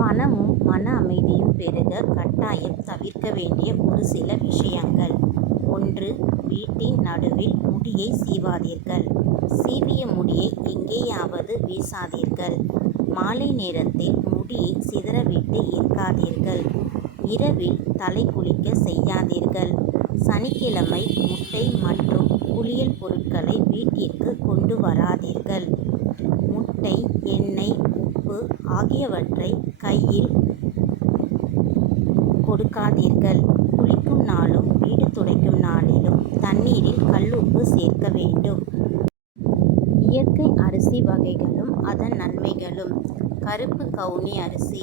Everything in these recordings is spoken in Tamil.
பணமும் மன அமைதியும் பெருக கட்டாயம் தவிர்க்க வேண்டிய ஒரு சில விஷயங்கள். 1. வீட்டின் நடுவில் முடியை சீவாதீர்கள். சீவிய முடியை எங்கேயாவது வீசாதீர்கள். மாலை நேரத்தில் முடியை சிதறவிட்டு இருக்காதீர்கள். இரவில் தலை குளிக்க செய்யாதீர்கள். சனிக்கிழமை முட்டை மற்றும் குளியல் பொருட்களை வீட்டிற்கு கொண்டு வராதீர்கள். முட்டை, எண்ணெய், உப்பு ஆகியவற்றை கையில் கொடுக்காதீர்கள். குளிக்கும் நாளும் வீடு துடைக்கும் நாளிலும் தண்ணீரில் கல்லுப்பு சேர்க்க வேண்டும். இயற்கை அரிசி வகைகளும் அதன் நன்மைகளும். கருப்பு கவுனி அரிசி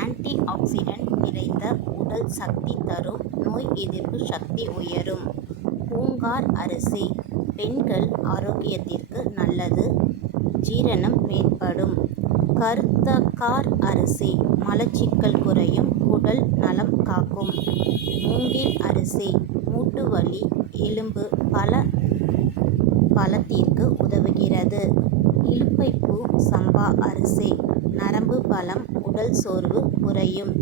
ஆன்டி ஆக்சிடென்ட் நிறைந்த, உடல் சக்தி தரும், நோய் எதிர்ப்பு சக்தி உயரும். பூங்கார் அரிசி பெண்கள் ஆரோக்கியத்திற்கு நல்லது, ஜீரணம் மேம்படும். கருத்தக்கார் அரிசி மலச்சிக்கல் குறையும், குடல் நலம் காக்கும். மூங்கில் அரிசி மூட்டு வலி, எலும்பு பலத்திற்கு உதவுகிறது. இலுப்பைப்பூ சம்பா அரிசி நரம்பு பலம், உடல் சோர்வு குறையும்.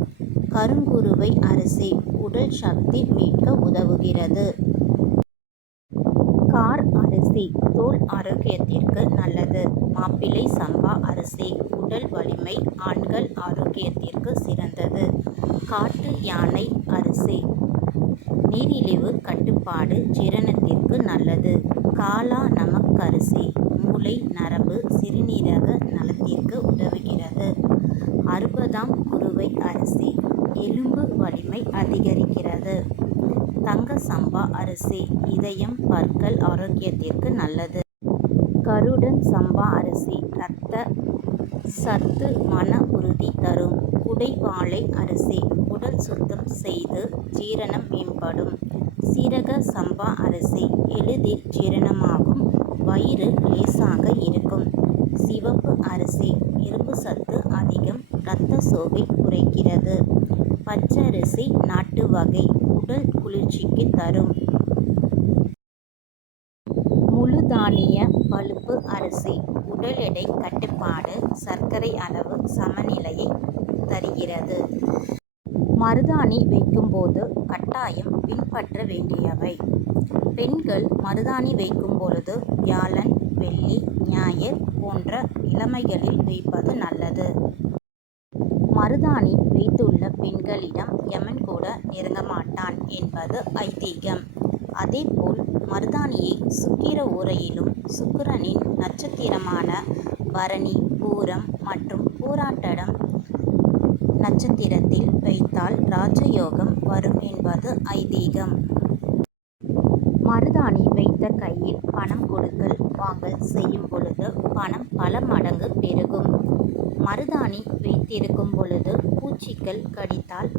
கருங்குருவை அரிசி உடல் சக்தி மீட்க உதவுகிறது. கார் அரிசி தோல் ஆரோக்கியத்திற்கு நல்லது. மாப்பிள்ளை சம்பா அரிசி உடல் வலிமை, ஆண்கள் ஆரோக்கியத்திற்கு சிறந்தது. காட்டு யானை அரிசி நீரிழிவு கட்டுப்பாடு, ஜீரணத்திற்கு நல்லது. காலா நமக் அரிசி மூளை, நரம்பு, சிறுநீரக நலத்திற்கு உதவுகிறது. 60ஆம் குருவை அரிசி எலும்பு வலிமை அதிகரிக்கிறது. தங்க சம்பா அரிசி இதயம், பற்கள் ஆரோக்கியத்திற்கு நல்லது. கருடன் சம்பா அரிசி இரத்த சத்து, மன உறுதி தரும். குடைவாழை அரிசி உடல் சுத்தம் செய்து ஜீரணம் மேம்படும். சீரக சம்பா அரிசி எளிதில் ஜீரணமாகும், வயிறு லேசாக இருக்கும். சிவப்பு அரிசி இரும்பு சத்து அதிகம், இரத்த சோகை குறைக்கிறது. பச்சரிசி நாட்டு வகை உடல் குளிர்ச்சிக்கு தரும். முழு தானிய பழுப்பு அரிசி உடல் எடை கட்டுப்பாடு, சர்க்கரை அளவு சமநிலையை தருகிறது. மருதாணி வைக்கும்போது கட்டாயம் பின்பற்ற வேண்டியவை. பெண்கள் மருதாணி வைக்கும் பொழுது வியாழன், வெள்ளி, ஞாயிறு போன்ற கிழமைகளில் வைப்பது நல்லது. மருதாணி வைத்துள்ள பெண்களிடம் யமன் கூட நெருங்க மாட்டான் என்பது ஐதீகம். அதேபோல் மருதாணியை சுக்கிர ஓரையிலும், சுக்கிரனின் நட்சத்திரமான பரணி, பூரம் மற்றும் பூராட்டடம் நட்சத்திரத்தில் வைத்தால் ராஜயோகம் வரும் என்பது ஐதீகம். மருதாணி வைத்த கையில் பணம் கொடுக்கல் வாங்கல் செய்யும் பொழுது பணம் பல மடங்கு பெருகும். மருதாணி வைத்திருக்கும் பொழுது பூச்சிகள் கடித்தால்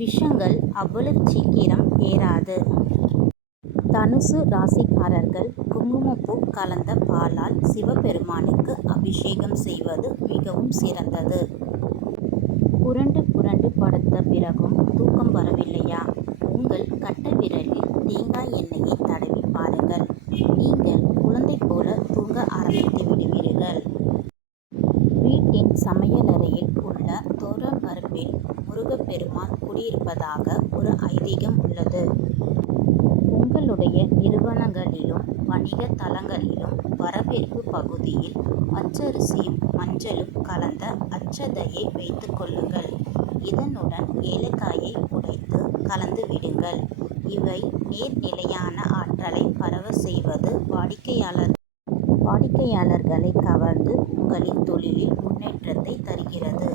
விஷங்கள் அவ்வளவு சீக்கிரம் ஏறாது. தனுசு ராசிக்காரர்கள் குங்குமப்பூ கலந்த பாலால் சிவபெருமானுக்கு அபிஷேகம் செய்வது மிகவும் சிறந்தது. புரண்டு புரண்டு படுத்த பிறகும் தூக்கம் வரவில்லையா? உங்கள் கட்டை விரலில் தேங்காய் எண்ணெயை தடவி பாருங்கள். நீங்கள் குழந்தை போல தூங்க ஆரம்பித்து விடுவீர்கள். வீட்டின் சமையலறையில் உள்ள தோரம்பருப்பில் முருகப்பெருமான் குடியிருப்பதாக ஒரு ஐதீகம் உள்ளது. உங்களுடைய நிறுவனங்களிலும் வணிக தலங்களிலும் வரவேற்பு பகுதியில் பச்சரிசியும் மஞ்சளும் கலந்த அட்சதையை வைத்துக் கொள்ளுங்கள். இதனுடன் ஏலக்காயை உடைத்து கலந்து விடுங்கள். இவை நேர்நிலையான ஆற்றலை பரவ செய்வது, வாடிக்கையாளர்களை கவர்ந்து உங்களின் தொழிலில் முன்னேற்றத்தை தருகிறது.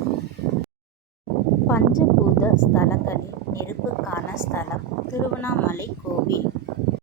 பஞ்சபூத ஸ்தலங்களில் நெருப்புக்கான ஸ்தலம் திருவண்ணாமலை கோவில்.